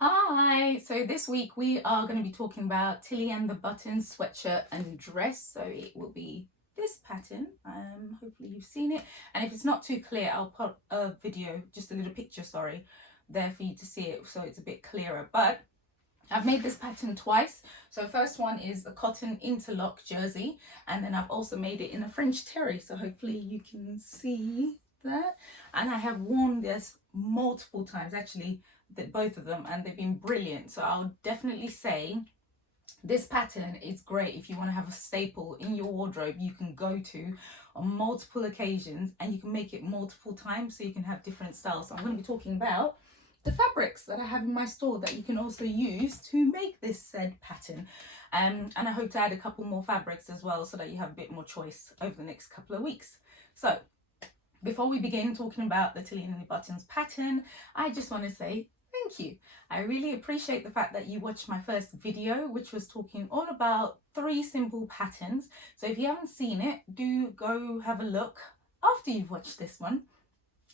Hi, so this week we are going to be talking about Tilly and the Buttons sweatshirt and dress. So it will be this pattern. Hopefully you've seen it. And if it's not too clear, I'll put a video, just a little picture, sorry, there for you to see it so it's a bit clearer. But I've made this pattern twice. So first one is the cotton interlock jersey, and then I've also made it in a French terry. So hopefully you can see that. And I have worn this multiple times, actually, both of them, and they've been brilliant. So I'll definitely say this pattern is great if you want to have a staple in your wardrobe you can go to on multiple occasions, and you can make it multiple times so you can have different styles. So I'm going to be talking about the fabrics that I have in my store that you can also use to make this said pattern, and I hope to add a couple more fabrics as well so that you have a bit more choice over the next couple of weeks. So before we begin talking about the Tilly and the Buttons pattern, I just want to say thank you. I really appreciate the fact that you watched my first video, which was talking all about 3 simple patterns. So if you haven't seen it, do go have a look after you've watched this one.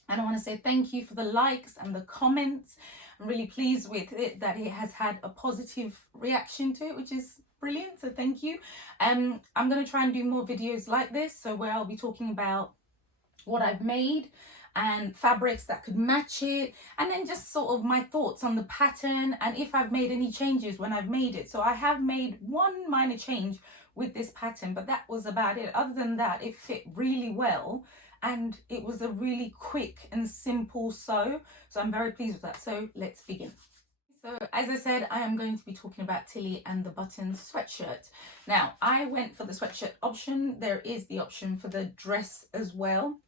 And I want to say thank you for the likes and the comments. I'm really pleased with it that it has had a positive reaction to it, which is brilliant. So thank you. I'm going to try and do more videos like this, so where I'll be talking about what I've made and fabrics that could match it, and then just sort of my thoughts on the pattern and if I've made any changes when I've made it. So I have made one minor change with this pattern, but that was about it. Other than that, it fit really well and it was a really quick and simple sew. So I'm very pleased with that. So let's begin. So as I said, I am going to be talking about Tilly and the Buttons sweatshirt. Now, I went for the sweatshirt option. There is the option for the dress as well.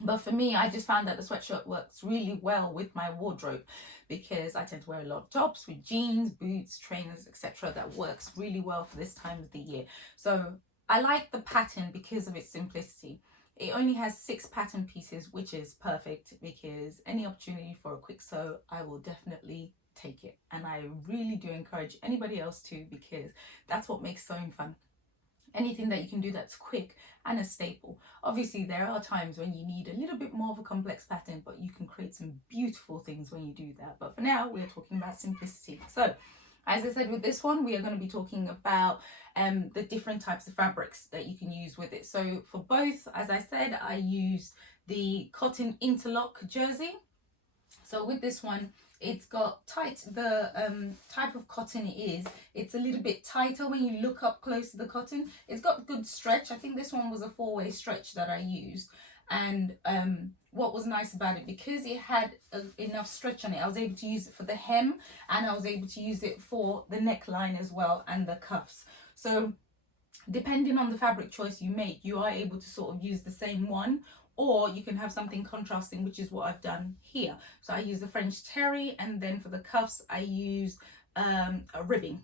But for me, I just found that the sweatshirt works really well with my wardrobe because I tend to wear a lot of tops with jeans, boots, trainers, etc. That works really well for this time of the year. So I like the pattern because of its simplicity. It only has 6 pattern pieces, which is perfect because any opportunity for a quick sew, I will definitely take it. And I really do encourage anybody else to, because that's what makes sewing fun. Anything that you can do that's quick and a staple. Obviously, there are times when you need a little bit more of a complex pattern, but you can create some beautiful things when you do that. But for now, we're talking about simplicity. So as I said, with this one, we are going to be talking about the different types of fabrics that you can use with it. So for both, as I said, I used the cotton interlock jersey. So with this one, it's got the type of cotton it is, it's a little bit tighter when you look up close to the cotton. It's got good stretch. I think this one was a 4-way stretch that I used. And what was nice about it, because it had enough stretch on it, I was able to use it for the hem, and I was able to use it for the neckline as well and the cuffs. So depending on the fabric choice you make, you are able to sort of use the same one, or you can have something contrasting, which is what I've done here. So I use the French terry, and then for the cuffs I use a ribbing,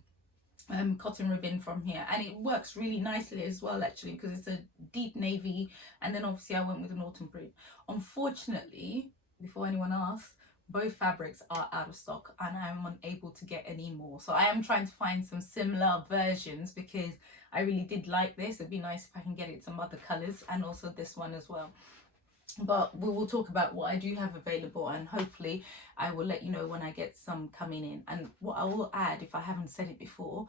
cotton ribbon from here, and it works really nicely as well actually, because it's a deep navy, and then obviously I went with an autumn print. Unfortunately, before anyone asks, both fabrics are out of stock and I'm unable to get any more. So I am trying to find some similar versions because I really did like this. It'd be nice if I can get it some other colors, and also this one as well. But we will talk about what I do have available, and hopefully I will let you know when I get some coming in. And what I will add, if I haven't said it before,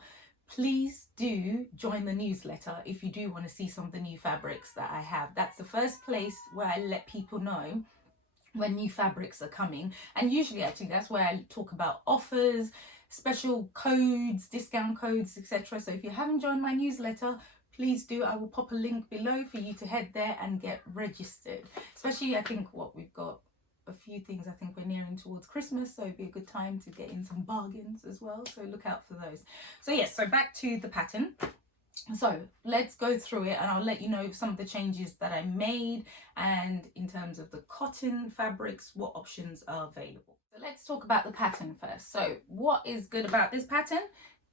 please do join the newsletter if you do want to see some of the new fabrics that I have. That's the first place where I let people know when new fabrics are coming, and usually actually that's where I talk about offers, special codes, discount codes, etc. So if you haven't joined my newsletter, please do. I will pop a link below for you to head there and get registered. Especially, I think what we've got a few things, I think we're nearing towards Christmas, so it'd be a good time to get in some bargains as well, so look out for those. So yes, so back to the pattern. So let's go through it, and I'll let you know some of the changes that I made, and in terms of the cotton fabrics, what options are available. So let's talk about the pattern first. So what is good about this pattern?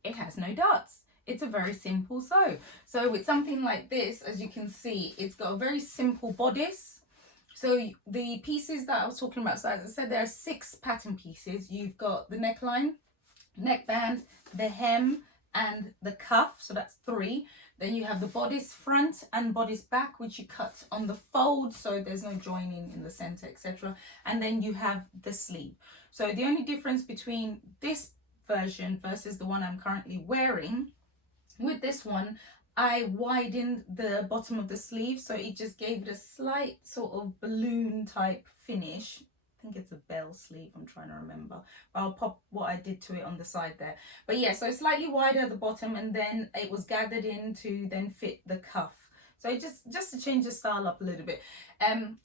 It has no darts. It's a very simple sew. So with something like this, as you can see, it's got a very simple bodice. So the pieces that I was talking about, so as I said, there are 6 pattern pieces. You've got the neckline, neckband, the hem, and the cuff, so that's 3. Then you have the bodice front and bodice back, which you cut on the fold, so there's no joining in the center, etc. And then you have the sleeve. So the only difference between this version versus the one I'm currently wearing, with this one I widened the bottom of the sleeve, so it just gave it a slight sort of balloon type finish. I think it's a bell sleeve, I'm trying to remember, but I'll pop what I did to it on the side there. But yeah, so slightly wider at the bottom, and then it was gathered in to then fit the cuff. So just to change the style up a little bit.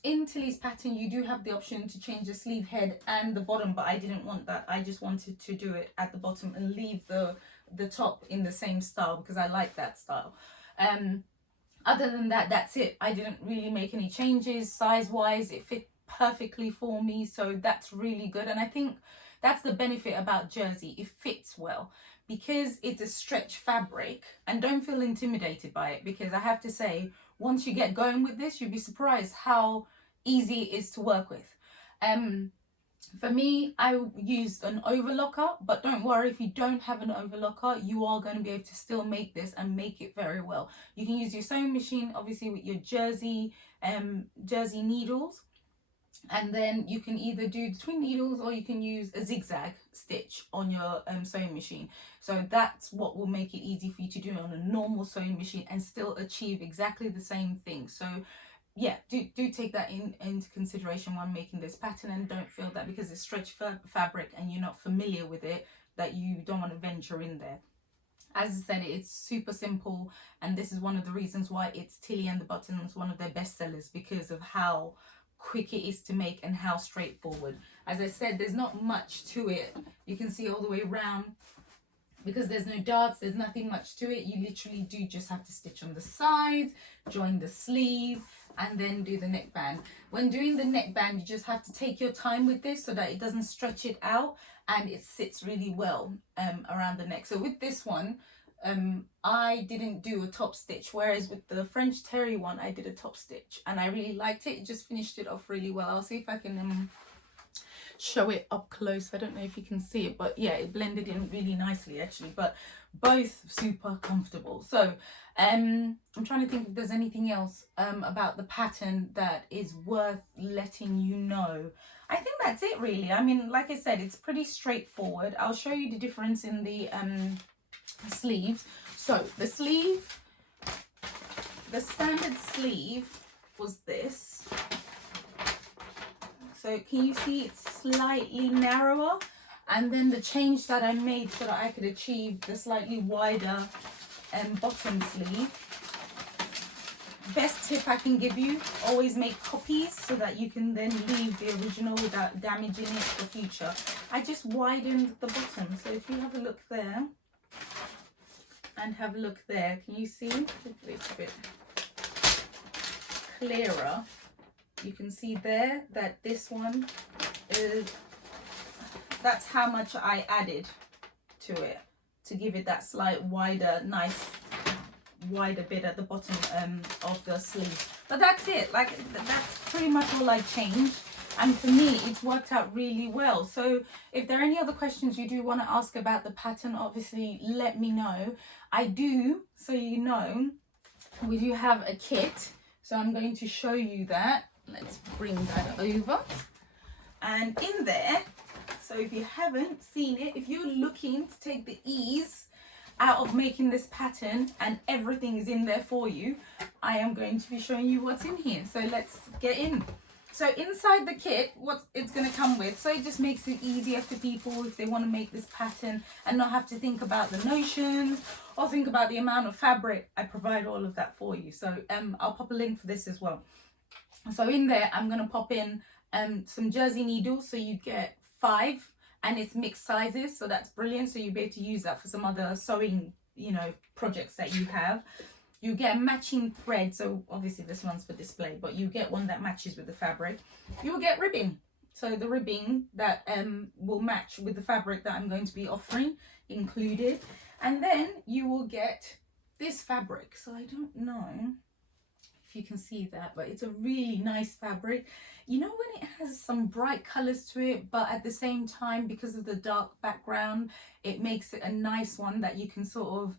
In Tilly's pattern, you do have the option to change the sleeve head and the bottom, but I didn't want that. I just wanted to do it at the bottom and leave the top in the same style because I like that style. Other than that, that's it. I didn't really make any changes. Size wise, it fit perfectly for me, so that's really good. And I think that's the benefit about jersey, it fits well because it's a stretch fabric. And don't feel intimidated by it, because I have to say, once you get going with this, you'll be surprised how easy it is to work with. For me, I used an overlocker, but don't worry, if you don't have an overlocker, you are going to be able to still make this and make it very well. You can use your sewing machine, obviously, with your jersey needles, and then you can either do the twin needles or you can use a zigzag stitch on your sewing machine. So that's what will make it easy for you to do on a normal sewing machine and still achieve exactly the same thing. So yeah, do take that into consideration when making this pattern, and don't feel that because it's stretch fabric and you're not familiar with it that you don't want to venture in there. As I said, it's super simple, and this is one of the reasons why it's Tilly and the Buttons, one of their best sellers, because of how quick it is to make and how straightforward. As I said, there's not much to it. You can see all the way around, because there's no darts, there's nothing much to it. You literally do just have to stitch on the sides, join the sleeve, and then do the neckband. When doing the neckband, you just have to take your time with this so that it doesn't stretch it out and it sits really well around the neck. So with this one, I didn't do a top stitch, whereas with the French Terry one, I did a top stitch and I really liked it. It just finished it off really well. I'll see if I can show it up close. I don't know if you can see it, but yeah, it blended in really nicely actually, but both super comfortable. So I'm trying to think if there's anything else about the pattern that is worth letting you know. I think that's it really. I mean, like I said, it's pretty straightforward. I'll show you the difference in the sleeves. So the sleeve, the standard sleeve was this. So can you see it's slightly narrower? And then the change that I made so that I could achieve the slightly wider bottom sleeve. Best tip I can give you, always make copies so that you can then leave the original without damaging it for future. I just widened the bottom. So if you have a look there and have a look there, can you see? Hopefully it's a bit clearer. You can see there that this one is, that's how much I added to it to give it that slight wider, nice wider bit at the bottom of the sleeve. But that's it, like that's pretty much all I changed, and for me it's worked out really well. So if there are any other questions you do want to ask about the pattern, obviously let me know. I do, so you know, we do have a kit, so I'm going to show you that. Let's bring that over, and in there, so if you haven't seen it, if you're looking to take the ease out of making this pattern and everything is in there for you, I am going to be showing you what's in here. So let's get in. So inside the kit, what it's going to come with, so it just makes it easier for people if they want to make this pattern and not have to think about the notions or think about the amount of fabric. I provide all of that for you. So I'll pop a link for this as well. So in there, I'm going to pop in some jersey needles, so you get 5, and it's mixed sizes, so that's brilliant. So you'll be able to use that for some other sewing, you know, projects that you have. You get a matching thread, so obviously this one's for display, but you get one that matches with the fabric. You'll get ribbing, so the ribbing that will match with the fabric that I'm going to be offering included. And then you will get this fabric, so I don't know if you can see that, but it's a really nice fabric. You know, when it has some bright colors to it, but at the same time, because of the dark background, it makes it a nice one that you can sort of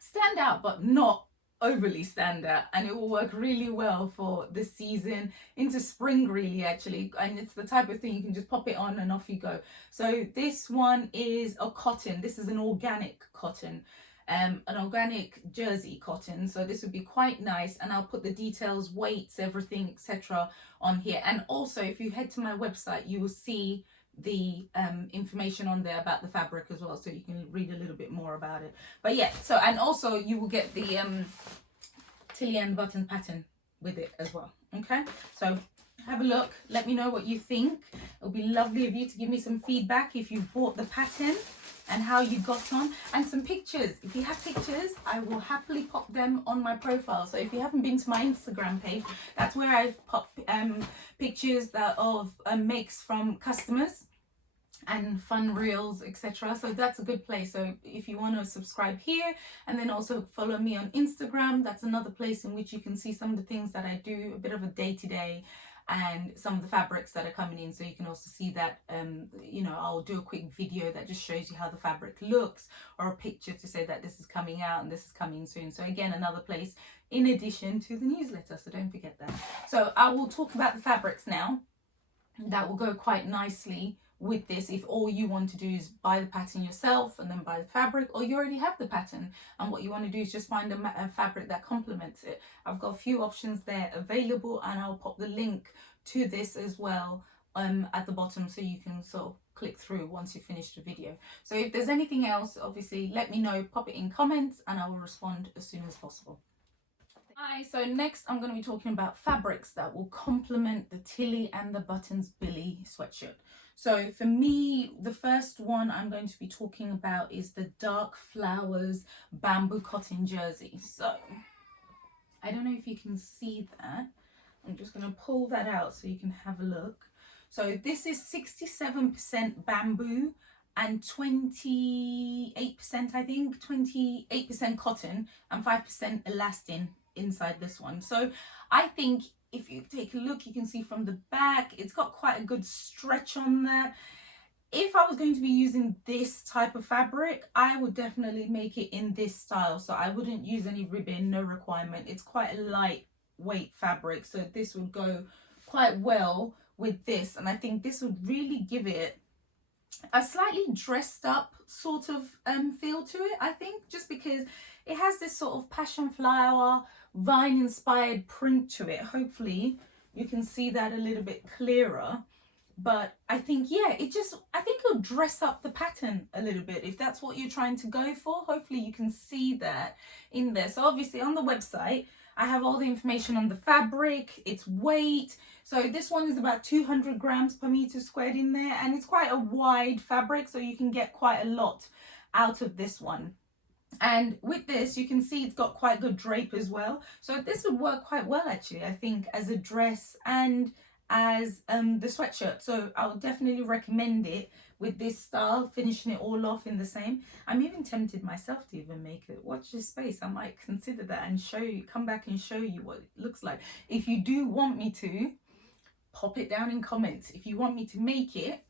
stand out but not overly stand out, and it will work really well for the season into spring, really, actually. And it's the type of thing you can just pop it on and off you go. So this one is a cotton. This is an organic cotton, an organic jersey cotton. So this would be quite nice, and I'll put the details, weights, everything, etc. on here. And also, if you head to my website, you will see the information on there about the fabric as well, so you can read a little bit more about it. But yeah, so, and also you will get the Tilly and the Button pattern with it as well. Okay, so have a look, let me know what you think. It'll be lovely of you to give me some feedback if you bought the pattern and how you got on, and some pictures. If you have pictures, I will happily pop them on my profile. So if you haven't been to my Instagram page, that's where I pop pictures that of makes from customers and fun reels, etc. So that's a good place. So if you want to subscribe here, and then also follow me on Instagram, that's another place in which you can see some of the things that I do, a bit of a day-to-day, and some of the fabrics that are coming in. So you can also see that you know, I'll do a quick video that just shows you how the fabric looks, or a picture to say that this is coming out and this is coming soon. So again, another place in addition to the newsletter, so don't forget that. So I will talk about the fabrics now. That will go quite nicely with this if all you want to do is buy the pattern yourself and then buy the fabric, or you already have the pattern and what you want to do is just find a fabric that complements it. I've got a few options there available, and I'll pop the link to this as well at the bottom, so you can sort of click through once you finish the video. So if there's anything else, obviously let me know, pop it in comments, and I will respond as soon as possible. Hi, so next I'm going to be talking about fabrics that will complement the Tilly and the Buttons Billie sweatshirt. So for me, the first one I'm going to be talking about is the Dark Flowers bamboo cotton jersey. So I don't know if you can see that. I'm just going to pull that out so you can have a look. So this is 67% bamboo and 28%, I think, 28% cotton and 5% elastin inside this one. So I think if you take a look, you can see from the back, it's got quite a good stretch on there. If I was going to be using this type of fabric, I would definitely make it in this style. So I wouldn't use any ribbon, no requirement. It's quite a lightweight fabric, so this would go quite well with this. And I think this would really give it a slightly dressed up sort of feel to it, I think, just because it has this sort of passion flower vine inspired print to it. Hopefully you can see that a little bit clearer, but I think, yeah, I think it'll dress up the pattern a little bit if that's what you're trying to go for. Hopefully you can see that in there. So obviously on the website I have all the information on the fabric, its weight. So this one is about 200 grams per meter squared in there, and it's quite a wide fabric, so you can get quite a lot out of this one. And with this, you can see it's got quite good drape as well. So this would work quite well, actually, I think, as a dress and as the sweatshirt. So I would definitely recommend it with this style, finishing it all off in the same. I'm even tempted myself to even make it. Watch this space. I might consider that and show you, come back and show you what it looks like. If you do want me to, pop it down in comments. If you want me to make it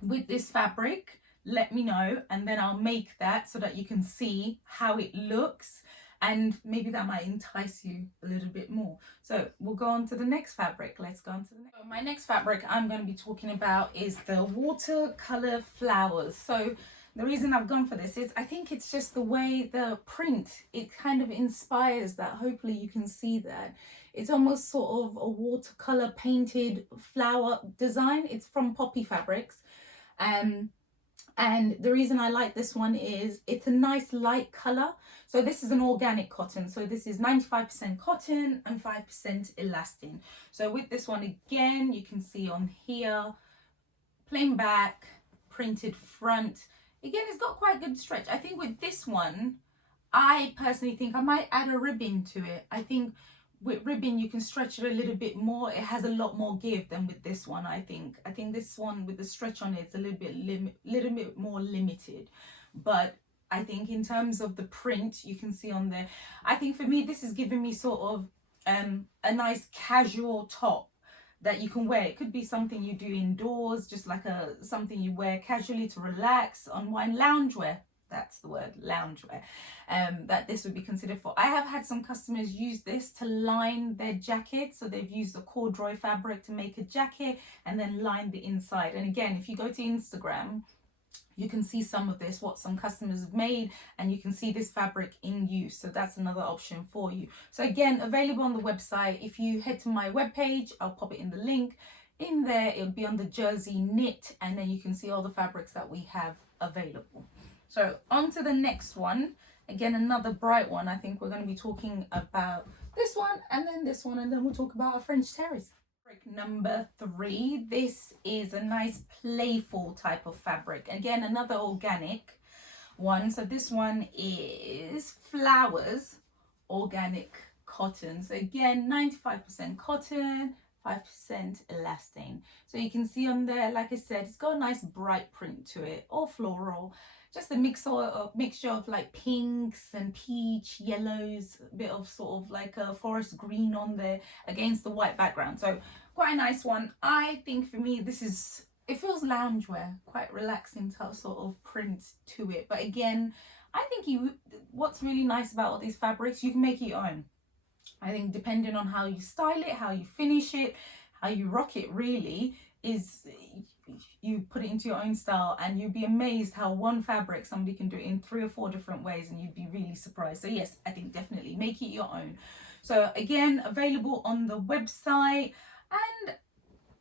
with this fabric, let me know, and then I'll make that so that you can see how it looks, and maybe that might entice you a little bit more. So we'll go on to the next fabric. Let's go on to the next. So my next fabric I'm going to be talking about is the watercolor flowers. So the reason I've gone for this is I think it's just the way the print, it kind of inspires that. Hopefully you can see that. It's almost sort of a watercolor painted flower design. It's from Poppy Fabrics. And the reason I like this one is it's a nice light color. So this is an organic cotton. So this is 95% cotton and 5% elastin. So with this one, again, you can see on here, plain back, printed front. Again, it's got quite good stretch. I think with this one, I personally think I might add a ribbon to it. I think with ribbon you can stretch it a little bit more. It has a lot more give than with this one. I think this one with the stretch on it, it's a little bit more limited. But I think in terms of the print, you can see on there, I think for me this is giving me sort of a nice casual top that you can wear. It could be something you do indoors, just like something you wear casually to relax, unwind, loungewear. that's the word, loungewear, that this would be considered for. I have had some customers use this to line their jacket. So they've used the corduroy fabric to make a jacket and then line the inside. And again, if you go to Instagram, you can see some of this, what some customers have made, and you can see this fabric in use. So that's another option for you. So again, available on the website. If you head to my webpage, I'll pop it in the link. In there, it'll be on the Jersey knit, and then you can see all the fabrics that we have available. So on to the next one. Again, another bright one. I think we're going to be talking about this one, and then this one, and then we'll talk about our French terries. Number 3, this is a nice playful type of fabric. Again, another organic one. So this one is Flowers Organic Cotton. So again, 95% cotton, 5% elastane. So you can see on there, like I said, it's got a nice bright print to it, all floral. Just a mixture of like pinks and peach, yellows, a bit of sort of like a forest green on there against the white background. So quite a nice one. I think for me, it feels loungewear, quite relaxing sort of print to it. But again, I think what's really nice about all these fabrics, you can make it your own. I think depending on how you style it, how you finish it, how you rock it really, is you put it into your own style, and you'd be amazed how one fabric somebody can do it in 3 or 4 different ways, and you'd be really surprised. So yes, I think definitely make it your own. So again, available on the website. And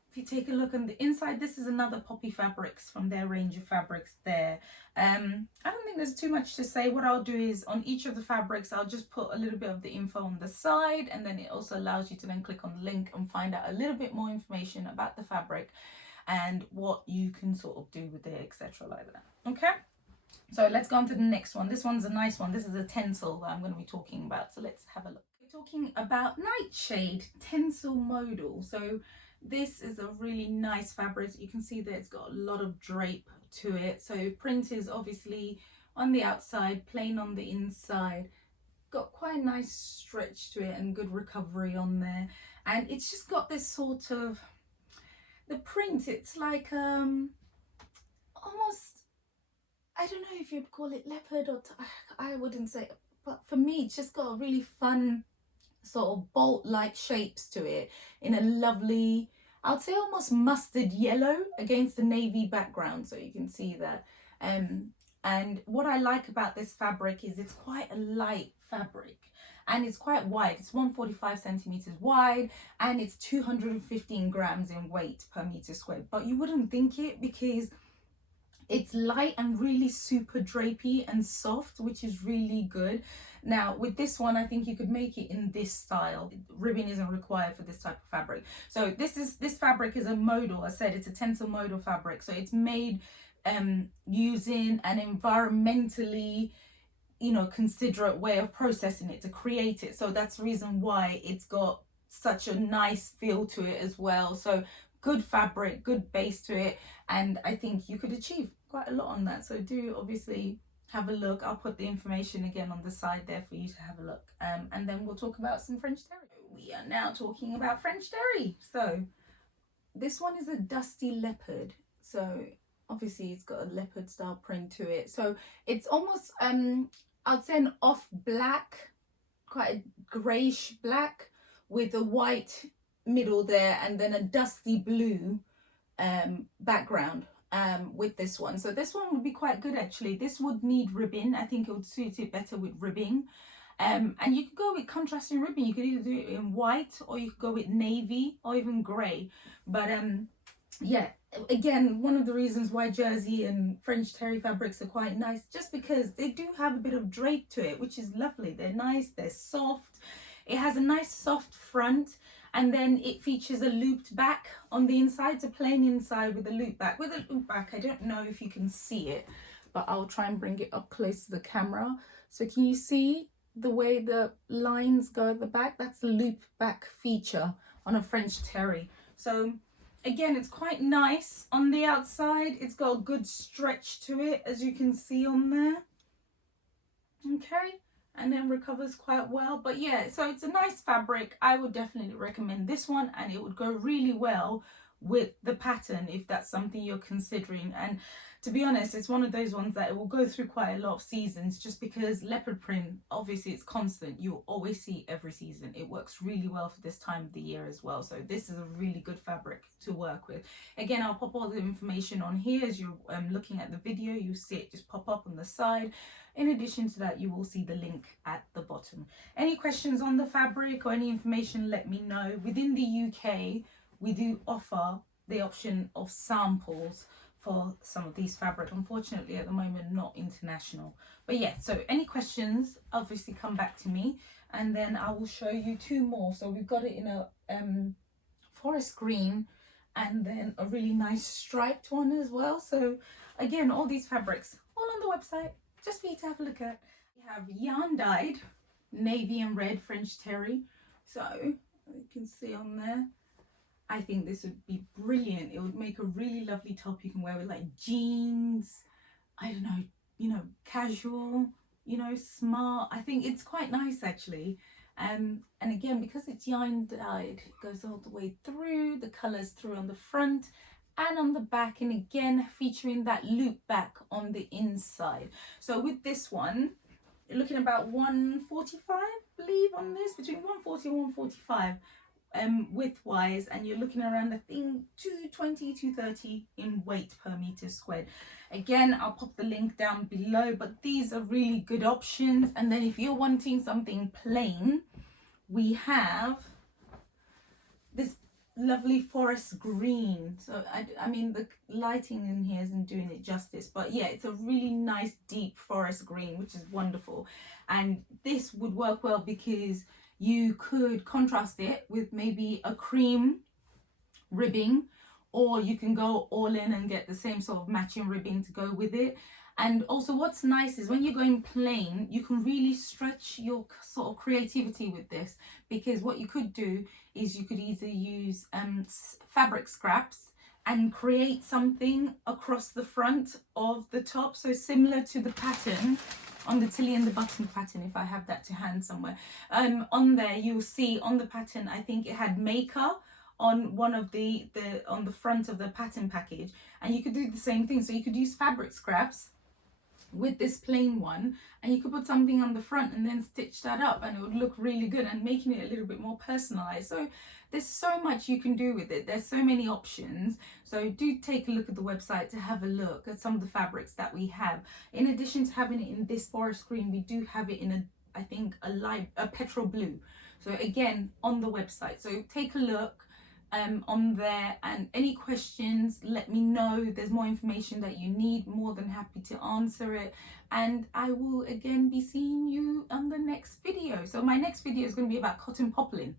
if you take a look on the inside, this is another Poppy Fabrics from their range of fabrics there. I don't think there's too much to say. What I'll do is on each of the fabrics, I'll just put a little bit of the info on the side, and then it also allows you to then click on the link and find out a little bit more information about the fabric and what you can sort of do with it, etc. like that. Okay, so let's go on to the next one. This one's a nice one. This is a tencel that I'm going to be talking about, so let's have a look. We're talking about Nightshade Tencel Modal. So this is a really nice fabric. You can see that it's got a lot of drape to it. So print is obviously on the outside, plain on the inside. Got quite a nice stretch to it and good recovery on there. And it's just got this sort of, the print, it's like almost, I don't know if you'd call it leopard or I wouldn't say, but for me it's just got a really fun sort of bolt-like shapes to it in a lovely, I'd say almost mustard yellow against the navy background. So you can see that. And what I like about this fabric is it's quite a light fabric, and it's quite wide. It's 145 centimeters wide, and it's 215 grams in weight per meter squared. But you wouldn't think it, because it's light and really super drapey and soft, which is really good. Now with this one, I think you could make it in this style. Ribbing isn't required for this type of fabric. So this fabric is a modal. I said it's a Tencel modal fabric. So it's made using an environmentally, considerate way of processing it to create it. So that's the reason why it's got such a nice feel to it as well. So good fabric, good base to it, and I think you could achieve quite a lot on that. So do obviously have a look. I'll put the information again on the side there for you to have a look, and then we'll talk about some French terry. We are now talking about French terry. So this one is a dusty leopard. So obviously it's got a leopard style print to it. So it's almost I'd say an off black, quite a greyish black with a white middle there, and then a dusty blue background with this one. So this one would be quite good actually. This would need ribbing. I think it would suit it better with ribbing. And you could go with contrasting ribbing. You could either do it in white, or you could go with navy, or even grey. But yeah, again, one of the reasons why jersey and French terry fabrics are quite nice, just because they do have a bit of drape to it, which is lovely. They're nice, they're soft. It has a nice soft front, and then it features a looped back on the inside. It's a plain inside with a loop back. With a loop back, I don't know if you can see it, but I'll try and bring it up close to the camera. So can you see the way the lines go at the back? That's the loop back feature on a French terry. So again, it's quite nice on the outside. It's got a good stretch to it, as you can see on there. Okay, and then recovers quite well. But yeah, so it's a nice fabric. I would definitely recommend this one, and it would go really well with the pattern if that's something you're considering. And to be honest, it's one of those ones that it will go through quite a lot of seasons, just because leopard print, obviously it's constant. You'll always see every season. It works really well for this time of the year as well. So this is a really good fabric to work with. Again, I'll pop all the information on here as you're looking at the video. You see it just pop up on the side. In addition to that, you will see the link at the bottom. Any questions on the fabric or any information, let me know. Within the UK, we do offer the option of samples for some of these fabric. Unfortunately, at the moment, not international. But yeah, so any questions, obviously come back to me, and then I will show you two more. So we've got it in a forest green, and then a really nice striped one as well. So again, all these fabrics all on the website, just for you to have a look at. We have yarn dyed navy and red French terry. So you can see on there, I think this would be brilliant. It would make a really lovely top you can wear with like jeans, I don't know, you know, casual, you know, smart. I think it's quite nice actually. And again, because it's yarn dyed, it goes all the way through, the colours through on the front and on the back, and again featuring that loop back on the inside. So with this one, you're looking about 145, I believe, on this, between 140 and 145 width wise, and you're looking around, I think, 220, 230 in weight per meter squared. Again, I'll pop the link down below, but these are really good options. And then if you're wanting something plain, we have this lovely forest green. So I mean, the lighting in here isn't doing it justice, but yeah, it's a really nice deep forest green, which is wonderful. And this would work well because you could contrast it with maybe a cream ribbing, or you can go all in and get the same sort of matching ribbing to go with it. And also what's nice is when you're going plain, you can really stretch your sort of creativity with this, because what you could do is you could either use fabric scraps and create something across the front of the top, so similar to the pattern on the Tilly and the Button pattern, if I have that to hand somewhere. On there you'll see on the pattern, I think it had maker on one of the on the front of the pattern package, and you could do the same thing. So you could use fabric scraps with this plain one, and you could put something on the front and then stitch that up, and it would look really good and making it a little bit more personalized. So there's so much you can do with it. There's so many options. So do take a look at the website to have a look at some of the fabrics that we have. In addition to having it in this forest green, we do have it in a, I think, a petrol blue. So again, on the website. So take a look on there, and any questions, let me know. There's more information that you need, more than happy to answer it. And I will again be seeing you on the next video. So my next video is going to be about cotton poplin.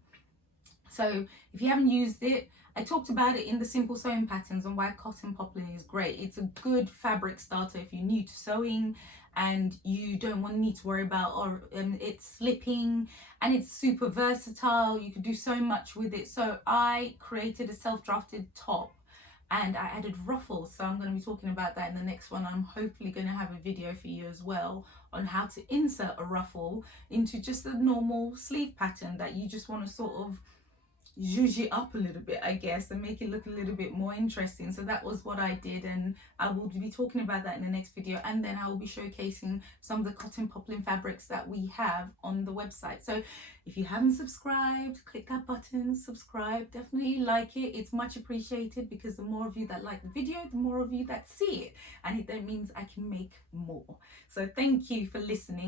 So if you haven't used it, I talked about it in the simple sewing patterns and why cotton poplin is great. It's a good fabric starter if you're new to sewing and you don't need to worry about it's slipping, and it's super versatile. You could do so much with it. So I created a self-drafted top and I added ruffles, so I'm going to be talking about that in the next one. I'm hopefully going to have a video for you as well on how to insert a ruffle into just a normal sleeve pattern that you just want to sort of zhuzh it up a little bit, I guess, and make it look a little bit more interesting. So that was what I did, and I will be talking about that in the next video, and then I will be showcasing some of the cotton poplin fabrics that we have on the website. So if you haven't subscribed, click that button, subscribe, definitely like it. It's much appreciated, because the more of you that like the video, the more of you that see it, and that means I can make more. So thank you for listening.